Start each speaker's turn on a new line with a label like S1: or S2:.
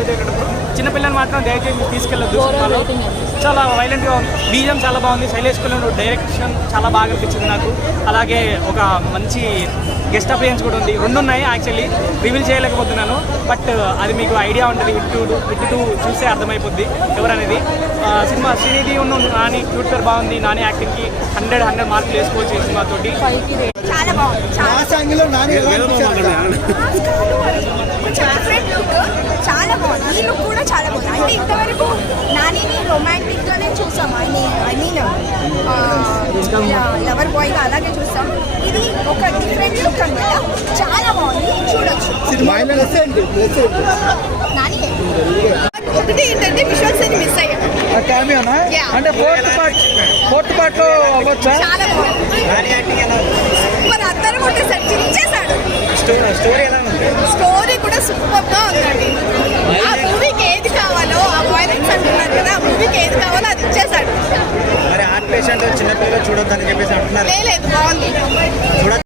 S1: వెళ్ళేటప్పుడు చిన్నపిల్లలు మాత్రం దయచేసి తీసుకెళ్ళొద్దు. సినిమాలో చాలా వైలెంట్గా ఉంది, బీజం చాలా బాగుంది, శైలేష్ కులన్ డైరెక్షన్ చాలా బాగా అనిపించింది నాకు. అలాగే ఒక మంచి గెస్ట్ అపియరెన్స్ కూడా ఉంది. రెండు ఉన్నాయి యాక్చువల్లీ, రివీల్ చేయలేకపోతున్నాను, బట్ అది మీకు ఐడియా ఉంటుంది. హిట్ టూ చూస్తే అర్థమైపోద్ది ఎవరనేది. సినిమా శ్రీనిధి ఉన్న నాని క్యూట్ పేరు బాగుంది. నాని యాక్టింగ్కి 100 మార్కులు వేసుకోవచ్చు ఈ సినిమాతోటి.
S2: చాలా బాగుంది. చాలా బాగుంది. ఈ లుక్ కూడా చాలా బాగుంది. అంటే ఇంతవరకు నానిని రొమాంటిక్గానే చూసాం. ఐ మీన్ లవర్ బాయ్గా అలాగే చూస్తాం. ఇది ఒక డిఫరెంట్ లుక్ అనమాట. చాలా బాగుంది, చూడొచ్చు. నాని ఒకటి ఏంటంటే విజువల్స్ అని మిస్ అయ్యాం.
S3: అంటే ఫోర్త్ పార్ట్ లో అవ్వచ్చా?
S2: చాలా బాగుంది. మన అందరం ఒకటి సెర్చ్ చేశాడు. స్టోరీ కూడా సూపర్ గా ఉందండి. ఆ మూవీకి ఏది కావాలో, ఆ వైలెన్స్ అంటున్నారు కదా, ఆ మూవీకి ఏది కావాలో అది ఇచ్చేసాడు.
S3: మరి హార్ట్ పేషెంట్ చిన్నపిల్లలు చూడొద్దని చెప్పేసి అంటున్నారు.
S2: లేదు, బాగుంది.